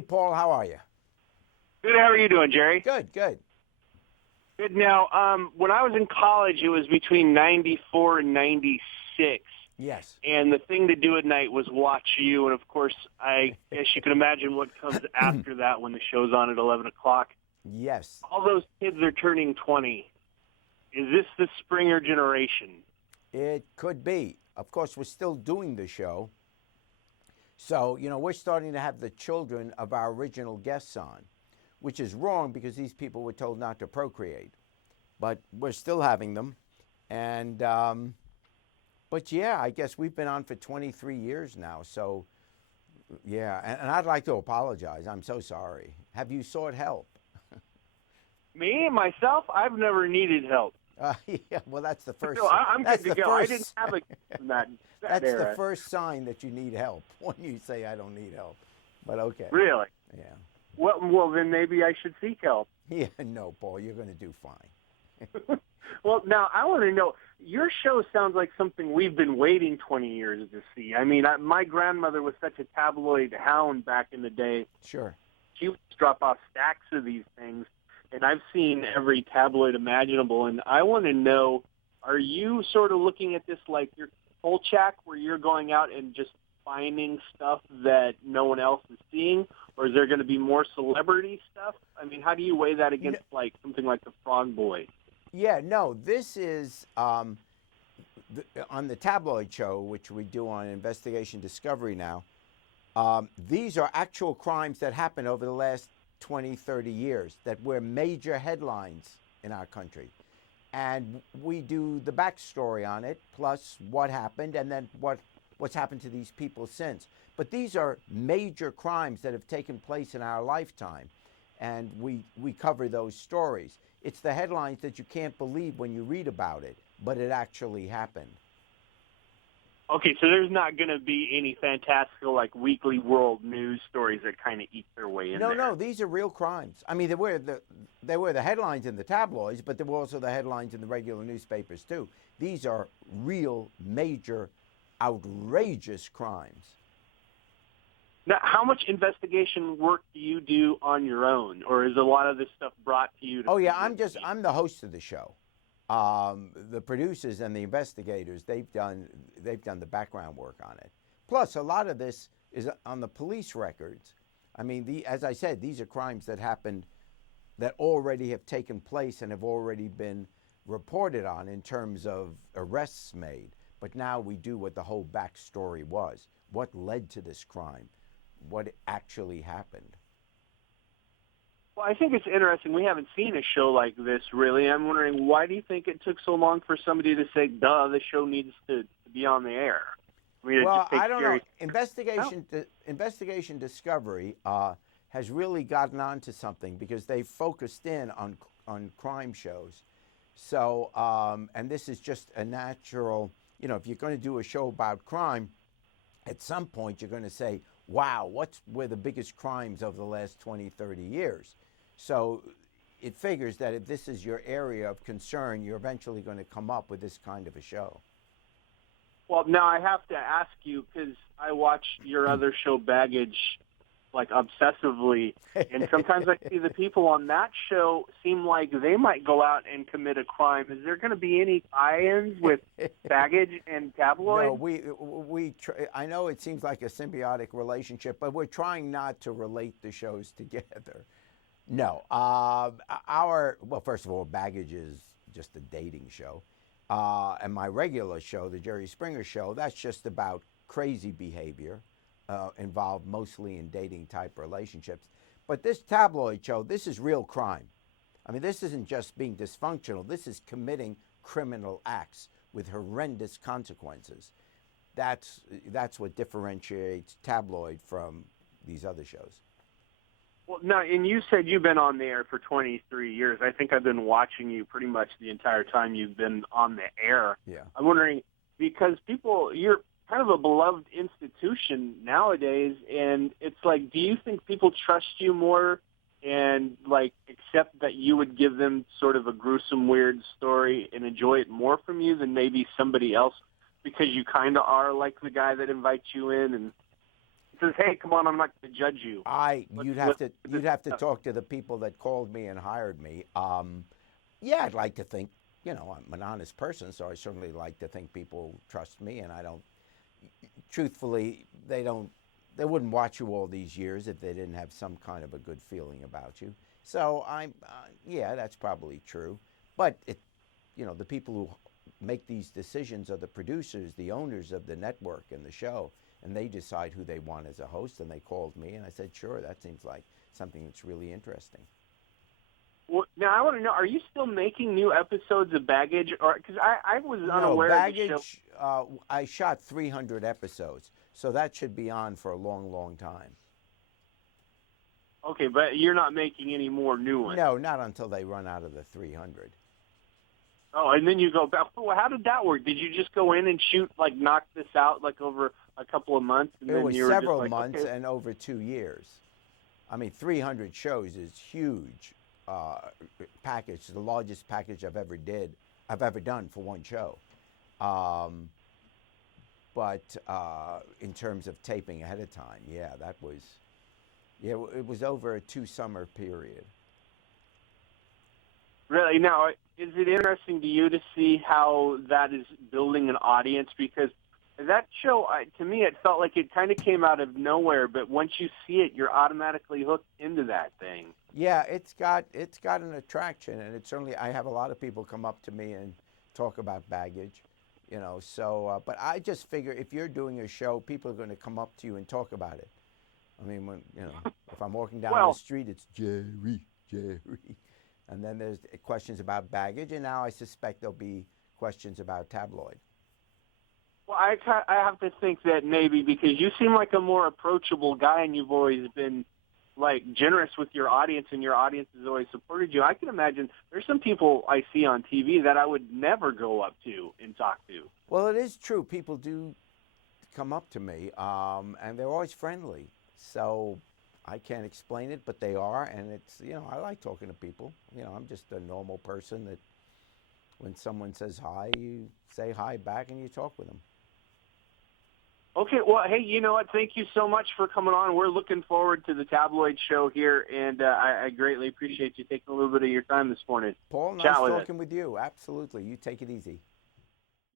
Hey, Paul, how are you? Good. How are you doing, Jerry? Good, good. Good. Now, when I was in college, it was between 94 and 96. Yes. And the thing to do at night was watch you. And, of course, I guess you can imagine what comes after that when the show's on at 11 o'clock. Yes. All those kids are turning 20. Is this the Springer generation? It could be. Of course, we're still doing the show. So, we're starting to have the children of our original guests on, which is wrong because these people were told not to procreate. But we're still having them. And, but yeah, I guess we've been on for 23 years now. So, yeah, and I'd like to apologize. I'm so sorry. Have you sought help? Me, myself, I've never needed help. Yeah, well, that's the first. So I'm that's good to the go. First, I didn't have a in that that's era. the first sign that you need help when you say I don't need help. But okay. Really? Yeah. Well, then maybe I should seek help. Yeah, no, Paul, you're going to do fine. Well, now I want to know, your show sounds like something we've been waiting 20 years to see. I mean, my grandmother was such a tabloid hound back in the day. Sure. She would drop off stacks of these things, and I've seen every tabloid imaginable. And I want to know, are you sort of looking at this like your Kolchak, where you're going out and just finding stuff that no one else is seeing? Or is there going to be more celebrity stuff? I mean, how do you weigh that against like something like the Frog Boy? Yeah, no, this is on the tabloid show, which we do on Investigation Discovery now. These are actual crimes that happened over the last 20, 30 years that were major headlines in our country. And we do the backstory on it, plus what happened, and then what's happened to these people since. But these are major crimes that have taken place in our lifetime, and we cover those stories. It's the headlines that you can't believe when you read about it, but it actually happened. Okay, so there's not going to be any fantastical, like, weekly world news stories that kind of eat their way in there. No, these are real crimes. I mean, they were the headlines in the tabloids, but there were also the headlines in the regular newspapers, too. These are real, major, outrageous crimes. Now, how much investigation work do you do on your own, or is a lot of this stuff brought to you? Oh, yeah, I'm the host of the show. The producers and the investigators, they've done the background work on it. Plus, a lot of this is on the police records. I mean, as I said, these are crimes that happened, that already have taken place and have already been reported on in terms of arrests made. But now we do what the whole backstory was. What led to this crime? What actually happened? Well, I think it's interesting. We haven't seen a show like this, really. I'm wondering, why do you think it took so long for somebody to say, duh, the show needs to be on the air? I mean, well, I don't know. Investigation Discovery has really gotten onto something because they focused in on crime shows. So, and this is just a natural, if you're going to do a show about crime, at some point you're going to say, wow, what were the biggest crimes of the last 20, 30 years? So it figures that if this is your area of concern, you're eventually going to come up with this kind of a show. Well, now I have to ask you, because I watch your other show, Baggage, like obsessively, and sometimes I see the people on that show seem like they might go out and commit a crime. Is there going to be any tie-ins with Baggage and Tabloid? No, I know it seems like a symbiotic relationship, but we're trying not to relate the shows together. No, well, first of all, Baggage is just a dating show, and my regular show, the Jerry Springer Show, that's just about crazy behavior. Involved mostly in dating type relationships. But this tabloid show, this is real crime. I mean, this isn't just being dysfunctional. This is committing criminal acts with horrendous consequences. That's what differentiates tabloid from these other shows. Well, now, and you said you've been on the air for 23 years. I think I've been watching you pretty much the entire time you've been on the air. Yeah. I'm wondering, because you're kind of a beloved institution nowadays, and it's like, do you think people trust you more and like accept that you would give them sort of a gruesome, weird story and enjoy it more from you than maybe somebody else, because you kind of are like the guy that invites you in? And says, "Hey, come on, I'm not going to judge you." You'd have to talk to the people that called me and hired me. Yeah, I'd like to think, I'm an honest person, so I certainly like to think people trust me, and I don't. Truthfully, they wouldn't watch you all these years if they didn't have some kind of a good feeling about you. So yeah, that's probably true. But the people who make these decisions are the producers, the owners of the network and the show, and they decide who they want as a host. And they called me, and I said, sure, that seems like something that's really interesting. Well, now I want to know: are you still making new episodes of Baggage, or because I was unaware Baggage, of the show? I shot 300 episodes, so that should be on for a long, long time. Okay, but you're not making any more new ones. No, not until they run out of the 300. Oh, and then you go back. Well, how did that work? Did you just go in and shoot, knock this out, over a couple of months? And it was you were several just months okay. and over 2 years. I mean, 300 shows is huge package, the largest package I've ever done for one show. But in terms of taping ahead of time, it was over a 2-summer period. Really? Now, is it interesting to you to see how that is building an audience? Because that show, to me, it felt like it kind of came out of nowhere, but once you see it, you're automatically hooked into that thing. Yeah, it's got an attraction, and certainly I have a lot of people come up to me and talk about Baggage, So, but I just figure if you're doing a show, people are going to come up to you and talk about it. I mean, when if I'm walking down the street, it's Jerry, and then there's questions about Baggage, and now I suspect there'll be questions about Tabloid. Well, I have to think that maybe because you seem like a more approachable guy, and you've always been generous with your audience, and your audience has always supported you. I can imagine there's some people I see on TV that I would never go up to and talk to. Well, it is true. People do come up to me, and they're always friendly. So I can't explain it, but they are, and it's I like talking to people. I'm just a normal person that when someone says hi, you say hi back and you talk with them. Okay, well, hey, you know what? Thank you so much for coming on. We're looking forward to the Tabloid show here, and I greatly appreciate you taking a little bit of your time this morning. Paul, nice talking with you. Absolutely. You take it easy.